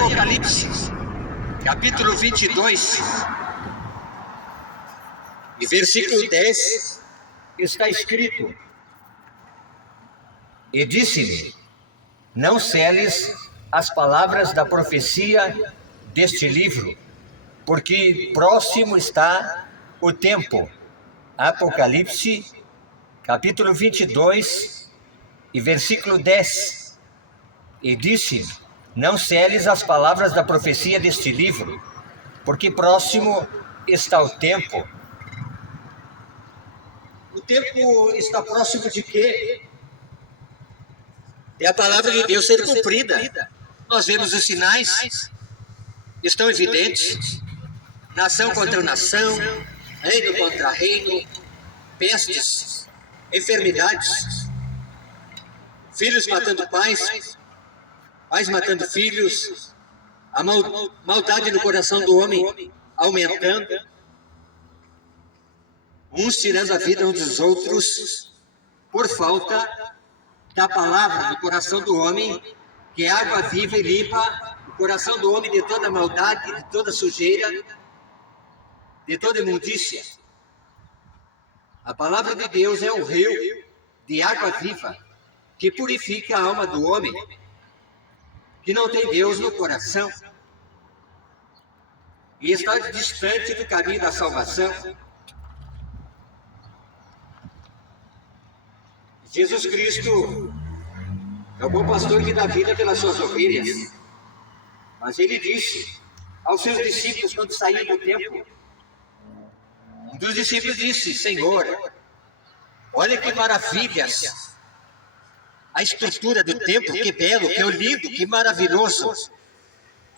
Apocalipse, capítulo 22, e versículo 10, está escrito: E disse-me, não seles as palavras da profecia deste livro, porque próximo está o tempo. Apocalipse, capítulo 22, e versículo 10. E disse-me, não seles as palavras da profecia deste livro, porque próximo está o tempo. O tempo está próximo de quê? É a palavra de Deus ser cumprida. Nós vemos os sinais, estão evidentes. Nação contra nação, reino contra reino, pestes, enfermidades, filhos matando pais, pais matando filhos, a maldade no coração do homem aumentando, uns tirando a vida uns dos outros, por falta da palavra no coração do homem, que é água viva e limpa o coração do homem de toda maldade, de toda sujeira, de toda imundícia. A palavra de Deus é um rio de água viva que purifica a alma do homem que não tem Deus no coração e está distante do caminho da salvação. Jesus Cristo é o bom pastor que dá vida pelas suas ovelhas, mas ele disse aos seus discípulos quando saíram do templo, um dos discípulos disse: Senhor, olha que maravilhas, a estrutura do templo, que belo, que lindo, que maravilhoso.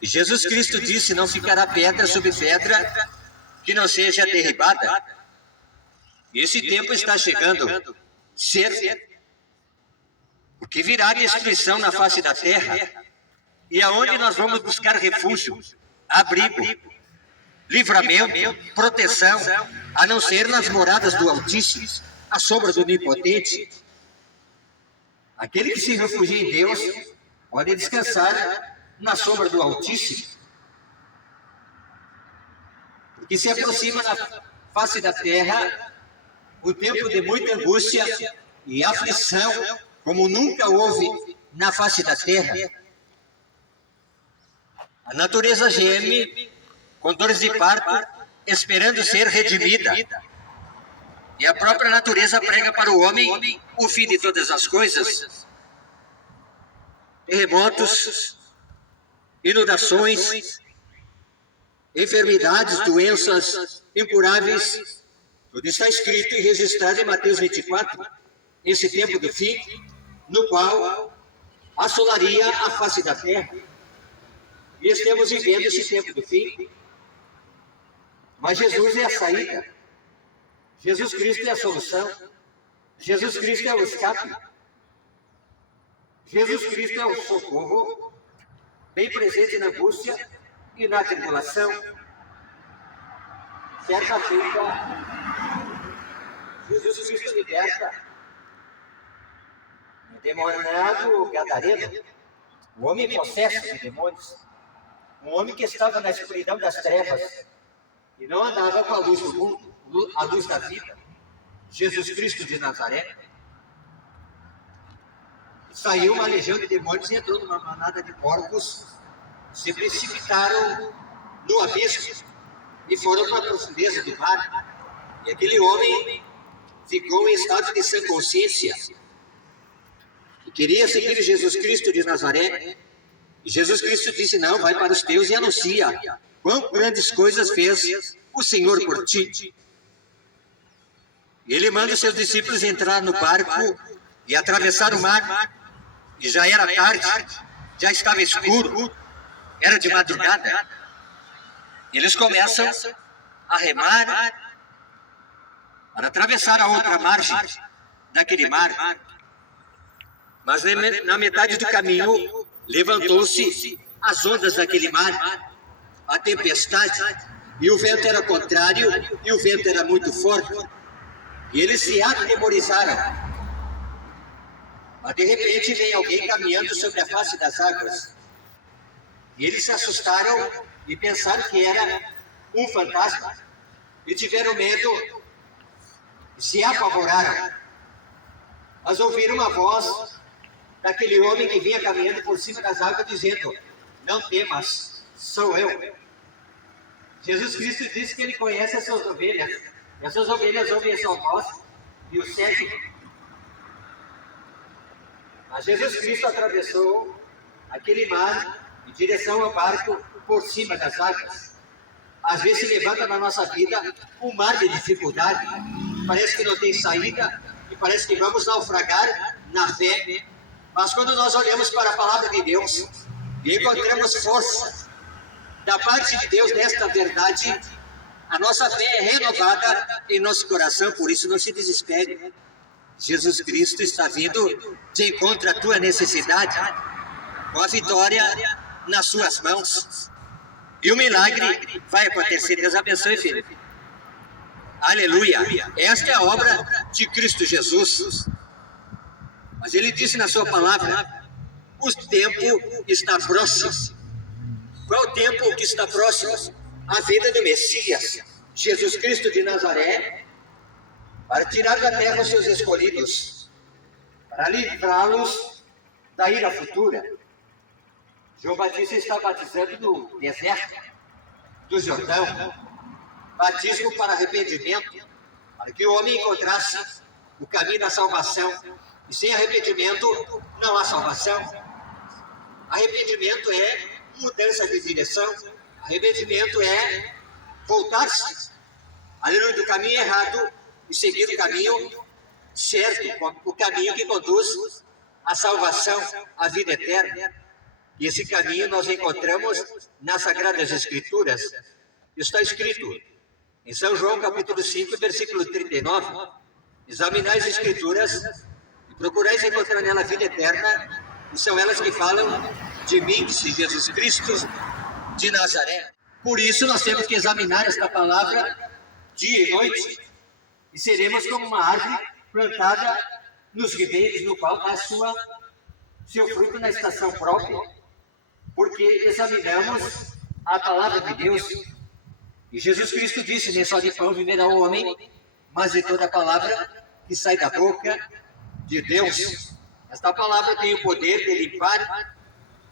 E Jesus Cristo disse: não ficará pedra sobre pedra que não seja derribada. Esse tempo está chegando cedo, porque virá destruição na face da terra, e aonde nós vamos buscar refúgio, abrigo, livramento, proteção, a não ser nas moradas do Altíssimo, à sombra do Onipotente. Aquele que se refugia em Deus pode descansar na sombra do Altíssimo, porque se aproxima na face da terra o tempo de muita angústia e aflição, como nunca houve na face da terra. A natureza geme com dores de parto, esperando ser redimida. E a própria natureza prega para o homem o fim de todas as coisas. Terremotos, inundações, enfermidades, doenças incuráveis, tudo está escrito e registrado em Mateus 24, esse tempo do fim, no qual assolaria a face da terra. E estamos vivendo esse tempo do fim, mas Jesus é a saída, Jesus Cristo é a solução, Jesus Cristo é o escape, Jesus Cristo é o socorro, bem presente na angústia e na tribulação. Certa feita, Jesus Cristo liberta o endemoniado gadareno, o homem possesso de demônios, um homem que estava na escuridão das trevas e não andava com a luz do mundo, a luz da vida, Jesus Cristo de Nazaré. Saiu uma legião de demônios e entrou numa manada de porcos, se precipitaram no abismo e foram para a profundeza do mar. E aquele homem ficou em estado de sã consciência e queria seguir Jesus Cristo de Nazaré. E Jesus Cristo disse: não, vai para os teus e anuncia quão grandes coisas fez o Senhor por ti. E ele manda os seus discípulos entrar no barco e atravessar o mar. E já era tarde, já estava escuro, era de madrugada. E eles começam a remar para atravessar a outra margem daquele mar. Mas na metade do caminho levantou-se as ondas daquele mar, a tempestade, e o vento era contrário, e o vento era muito forte. E eles se atemorizaram. Mas de repente vem alguém caminhando sobre a face das águas. E eles se assustaram e pensaram que era um fantasma. E tiveram medo e se apavoraram. Mas ouviram uma voz daquele homem que vinha caminhando por cima das águas, dizendo: não temas, sou eu. Jesus Cristo disse que ele conhece as suas ovelhas. E as suas ovelhas ouvem a sua voz e o seguem. Mas Jesus Cristo atravessou aquele mar em direção ao barco por cima das águas. Às vezes se levanta na nossa vida um mar de dificuldade. Parece que não tem saída e parece que vamos naufragar na fé. Mas quando nós olhamos para a palavra de Deus e encontramos força da parte de Deus nesta verdade, a nossa fé é renovada em nosso coração. Por isso não se desespere. Jesus Cristo está vindo de encontro à tua necessidade, com a vitória nas suas mãos. E o milagre vai acontecer. Deus abençoe, filho. Aleluia. Esta é a obra de Cristo Jesus. Mas ele disse na sua palavra: o tempo está próximo. Qual o tempo que está próximo? A vida do Messias, Jesus Cristo de Nazaré, para tirar da terra os seus escolhidos, para livrá-los da ira futura. João Batista está batizando no deserto do Jordão, batismo para arrependimento, para que o homem encontrasse o caminho da salvação. E sem arrependimento não há salvação. Arrependimento é mudança de direção. Arrependimento é voltar-se, aleluia, do caminho errado e seguir o caminho certo, o caminho que conduz à salvação, à vida eterna. E esse caminho nós encontramos nas Sagradas Escrituras. Está escrito em São João capítulo 5, versículo 39: examinai as Escrituras e procurais encontrar nela a vida eterna, e são elas que falam de mim, disse Jesus Cristo de Nazaré. Por isso nós temos que examinar esta palavra dia e noite, e seremos como uma árvore plantada nos ribeiros, no qual dá seu fruto na estação própria, porque examinamos a palavra de Deus. E Jesus Cristo disse: nem só de pão viverá o homem, mas de toda a palavra que sai da boca de Deus. Esta palavra tem o poder de limpar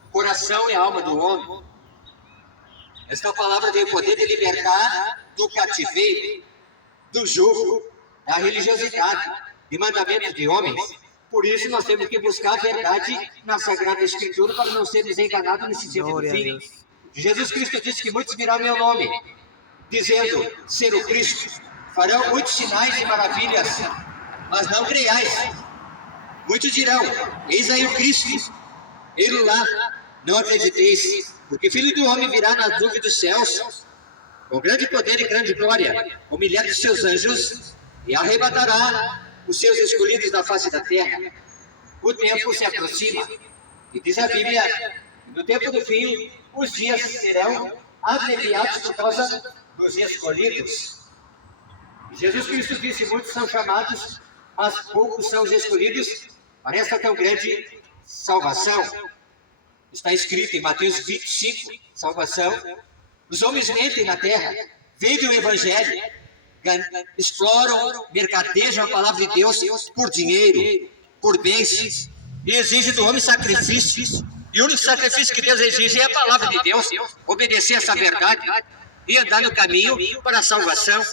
o coração e a alma do homem. Esta palavra tem o poder de libertar do cativeiro, do jugo, da religiosidade, de mandamentos de homens. Por isso nós temos que buscar a verdade na Sagrada Escritura, para não sermos enganados nesse tempo do fim. Jesus Cristo disse que muitos virão meu nome, dizendo ser o Cristo. Farão muitos sinais e maravilhas, mas não creiais. Muitos dirão: eis aí o Cristo, ele lá. Não acrediteis, porque Filho do Homem virá nas nuvens dos céus, com grande poder e grande glória, com milhares de seus anjos, e arrebatará os seus escolhidos da face da terra. O tempo se aproxima, e diz a Bíblia: no tempo do fim, os dias serão abreviados por causa dos escolhidos. Jesus Cristo disse: muitos são chamados, mas poucos são os escolhidos para esta tão grande salvação. Está escrito em Mateus 25, salvação. Os homens mentem na terra, vendem o evangelho, exploram, mercadejam a palavra de Deus por dinheiro, por bens, e exigem do homem sacrifícios. E o único sacrifício que Deus exige é a palavra de Deus, obedecer essa verdade e andar no caminho para a salvação.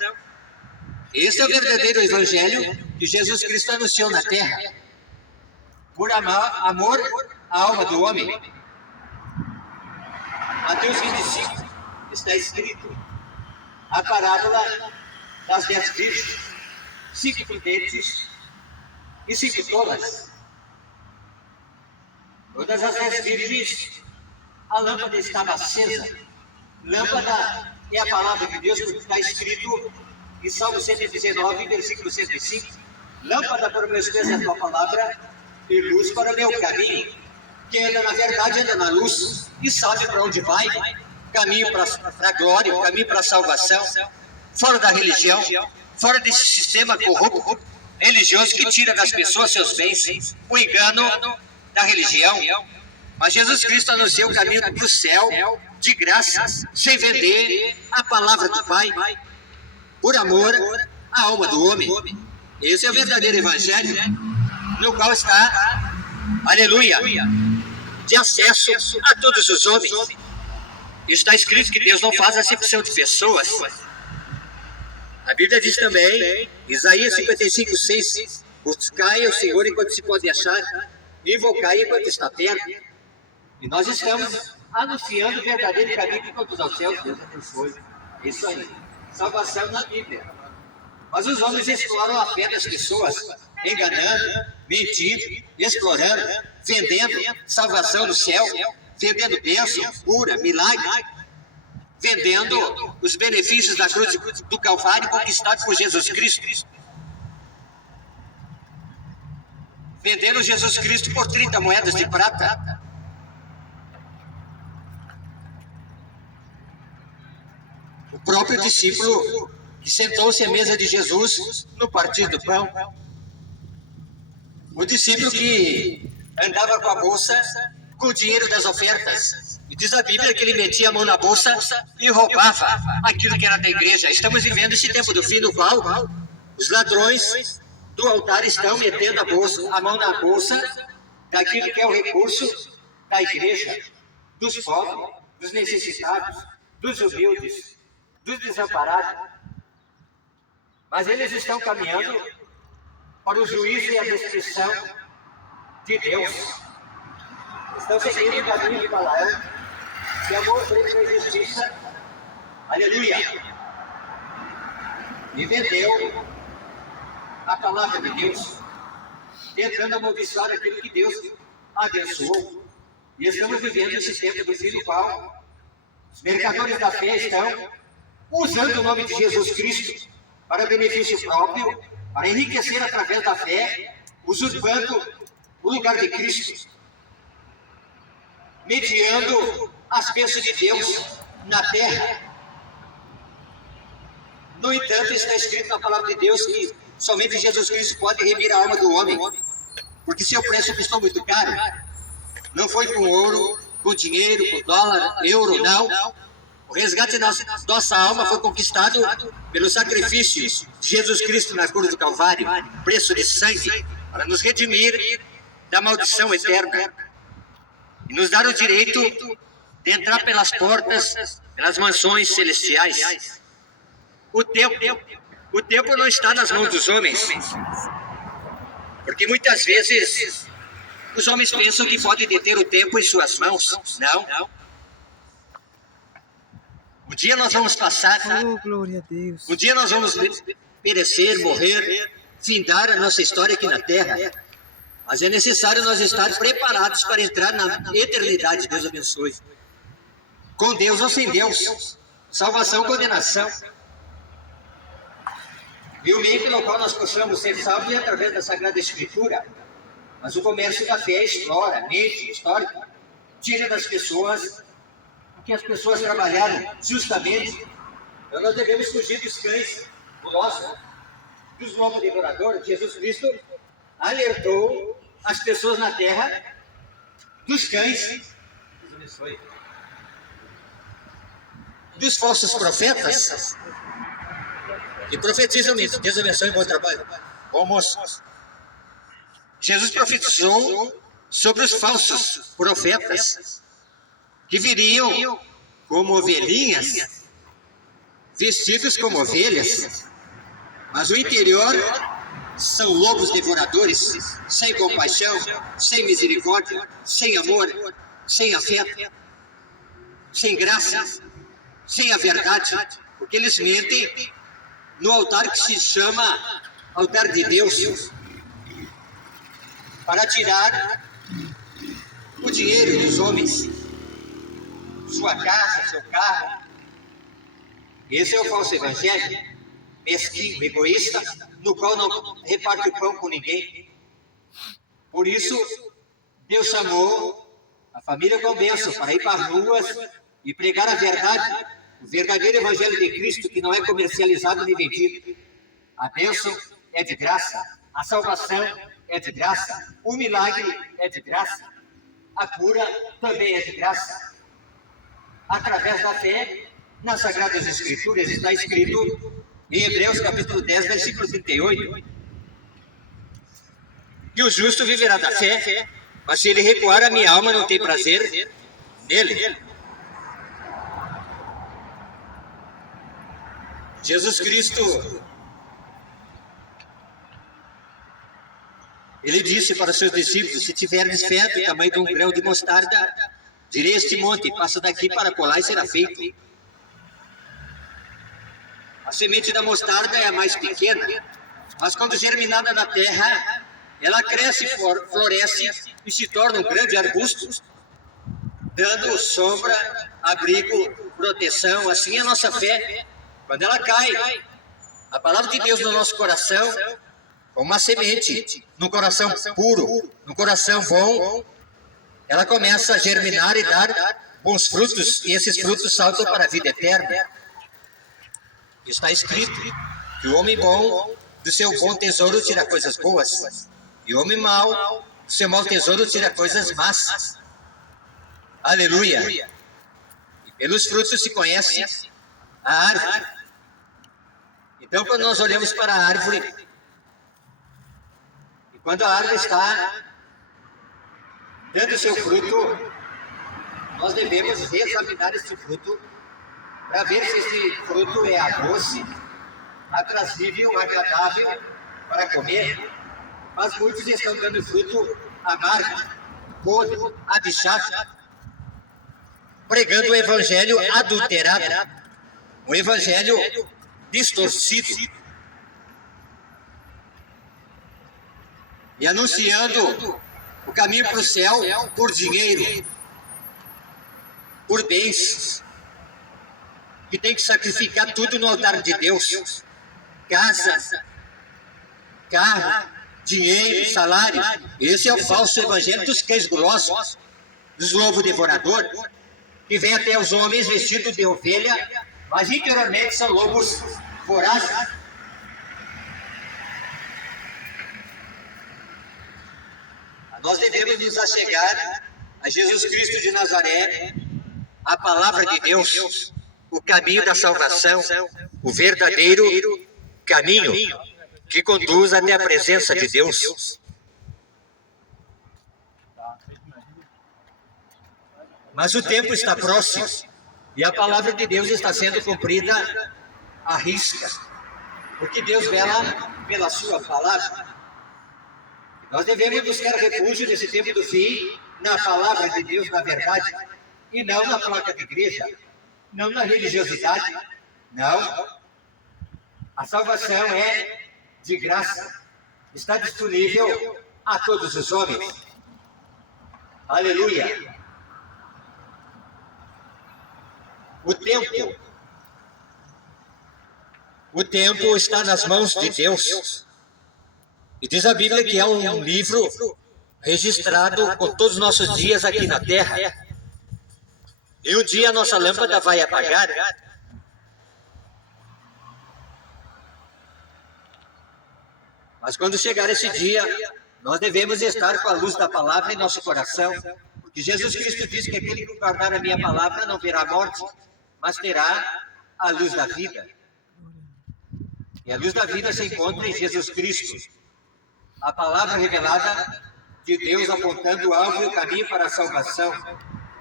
Esse é o verdadeiro evangelho que Jesus Cristo anunciou na terra, por amor à alma do homem. Mateus 25 está escrito a parábola das 10 virgens, 5 prudentes e 5 tolas. Todas as 10 virgens, a lâmpada estava acesa. Lâmpada é a palavra de Deus, porque está escrito em Salmo 119, versículo 105: lâmpada para os meus pés é a tua palavra e luz para o meu caminho. Quem anda na verdade anda na luz e sabe para onde vai, caminho para a glória, caminho para a salvação, fora da religião, fora desse sistema corrupto, religioso que tira das pessoas seus bens, o engano da religião. Mas Jesus Cristo anuncia o caminho para o céu, de graça, sem vender a palavra do Pai, por amor à alma do homem. Esse é o verdadeiro evangelho, no qual está, aleluia, de acesso a todos os homens. Está escrito que Deus não faz acepção de pessoas. A Bíblia diz também, Isaías 55:6, buscai ao Senhor enquanto se pode achar, invocai enquanto está perto. E nós estamos anunciando o verdadeiro caminho de todos aos céus. Deus abençoe. Isso aí. Salvação na Bíblia. Mas os homens exploram a fé das pessoas, enganando, mentindo, explorando, vendendo salvação no céu, vendendo bênção, cura, milagre, vendendo os benefícios da cruz do Calvário conquistados por Jesus Cristo. Vendendo Jesus Cristo por 30 moedas de prata. O próprio discípulo que sentou-se à mesa de Jesus no partir do pão. O discípulo que andava com a bolsa com o dinheiro das ofertas. E diz a Bíblia que ele metia a mão na bolsa e roubava aquilo que era da igreja. Estamos vivendo esse tempo do fim, no qual os ladrões do altar estão metendo a mão na bolsa daquilo que é o recurso da igreja, dos pobres, dos necessitados, dos humildes, dos desamparados. Mas eles estão caminhando para o juízo e a destruição de Deus. Estão seguindo o caminho de Balaão, que amor feito a justiça, aleluia, e vendeu a palavra de Deus, tentando amaldiçoar aquilo que Deus abençoou. E estamos vivendo esse tempo do fim, no qual os mercadores da fé estão usando o nome de Jesus Cristo para benefício próprio, para enriquecer através da fé, usurpando o lugar de Cristo, mediando as bênçãos de Deus na terra. No entanto, está escrito na palavra de Deus que somente Jesus Cristo pode remir a alma do homem, porque seu preço custou muito caro. Não foi com ouro, com dinheiro, com dólar, euro, não. O resgate da nossa alma foi conquistado pelo sacrifício de Jesus Cristo na cruz do Calvário, preço de sangue, para nos redimir da maldição eterna e nos dar o direito de entrar pelas portas, pelas mansões celestiais. O tempo não está nas mãos dos homens, porque muitas vezes os homens pensam que podem deter o tempo em suas mãos. Não. Um dia nós vamos passar, glória a Deus. Um dia nós vamos perecer, morrer, findar a nossa história aqui na terra. Mas é necessário nós estar preparados para entrar na eternidade. Deus abençoe. Com Deus ou sem Deus. Salvação ou condenação. E o meio pelo qual nós possamos ser salvos é através da Sagrada Escritura. Mas o comércio da fé explora, mente, história, tira das pessoas o que as pessoas trabalharam justamente. Então nós devemos fugir dos cães, dos lobos devoradores. Jesus Cristo alertou as pessoas na terra dos cães, dos falsos profetas, que profetizam nisso. Deus abençoe, bom trabalho. Bom almoço. Jesus profetizou sobre os falsos profetas que viriam como ovelhinhas, vestidos como ovelhas, mas o interior são lobos devoradores, sem compaixão, sem misericórdia, sem amor, sem afeto, sem graça, sem a verdade, porque eles mentem no altar que se chama altar de Deus, para tirar o dinheiro dos homens, sua casa, seu carro. Esse é o falso evangelho, mesquinho, egoísta, no qual não reparte o pão com ninguém. Por isso, Deus chamou a família com bênção para ir para as ruas e pregar a verdade, o verdadeiro evangelho de Cristo, que não é comercializado nem vendido. A bênção é de graça, a salvação é de graça, o milagre é de graça. a cura também é de graça. Através da fé, nas Sagradas Escrituras está escrito em Hebreus capítulo 10, versículo 38, que o justo viverá da fé, mas se ele recuar, a minha alma não tem prazer nele. Jesus Cristo, ele disse para os seus discípulos: se tiverdes fé do tamanho de um grão de mostarda, direi a este monte, passa daqui para colar e será feito. A semente da mostarda é a mais pequena, mas quando germinada na terra, ela cresce, floresce e se torna um grande arbusto, dando sombra, abrigo, proteção. Assim é a nossa fé. Quando ela cai, a palavra de Deus no nosso coração, como uma semente, num coração puro, num coração bom, ela começa a germinar e dar bons frutos, e esses frutos saltam para a vida eterna. Está escrito que o homem bom do seu bom tesouro tira coisas boas, e o homem mau do seu mau tesouro tira coisas más. Aleluia! E pelos frutos se conhece a árvore. Então, quando nós olhamos para a árvore, e quando a árvore está dando seu fruto, nós devemos examinar este fruto para ver se este fruto é doce, aprazível, agradável para comer. Mas muitos estão dando fruto amargo, podre, abichado, pregando o evangelho adulterado, o evangelho distorcido, e anunciando o caminho para o céu por dinheiro, por bens, que tem que sacrificar tudo no altar de Deus: casa, carro, dinheiro, salário. Esse é o falso evangelho dos cães grossos, dos lobos devoradores, que vem até os homens vestidos de ovelha, mas interiormente são lobos vorazes. Nós devemos nos achegar a Jesus Cristo de Nazaré, a palavra de Deus, o caminho da salvação, o verdadeiro caminho que conduz até a presença de Deus. Mas o tempo está próximo e a palavra de Deus está sendo cumprida à risca, porque Deus vela pela sua palavra. Nós devemos buscar refúgio nesse tempo do fim na palavra de Deus, na verdade, e não na placa de igreja, não na religiosidade, não. A salvação é de graça, está disponível a todos os homens. Aleluia! O tempo está nas mãos de Deus. E diz a Bíblia que é um livro registrado com todos os nossos dias aqui na terra. E um dia a nossa lâmpada vai apagar. Mas quando chegar esse dia, nós devemos estar com a luz da palavra em nosso coração. Porque Jesus Cristo disse que aquele que guardar a minha palavra não verá morte, mas terá a luz da vida. E a luz da vida se encontra em Jesus Cristo, a palavra revelada de Deus apontando o alvo e o caminho para a salvação.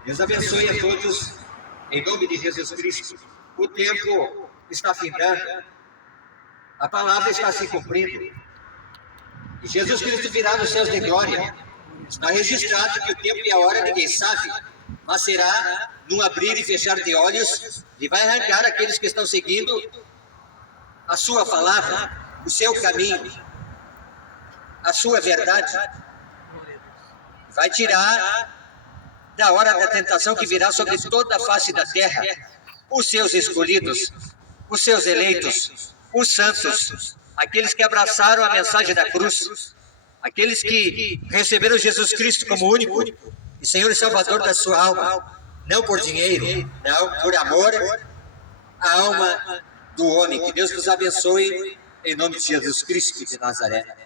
Deus abençoe a todos, em nome de Jesus Cristo. O tempo está findando, a palavra está se cumprindo, e Jesus Cristo virá nos céus de glória. Está registrado que o tempo e a hora ninguém sabe, mas será num abrir e fechar de olhos, e vai arrancar aqueles que estão seguindo a sua palavra, o seu caminho, a sua verdade. Vai tirar da hora da tentação que virá sobre toda a face da terra os seus escolhidos, os seus eleitos, os santos, aqueles que abraçaram a mensagem da cruz, aqueles que receberam Jesus Cristo como único e Senhor e Salvador da sua alma, não por dinheiro, não, por amor à alma do homem. Que Deus nos abençoe, em nome de Jesus Cristo de Nazaré.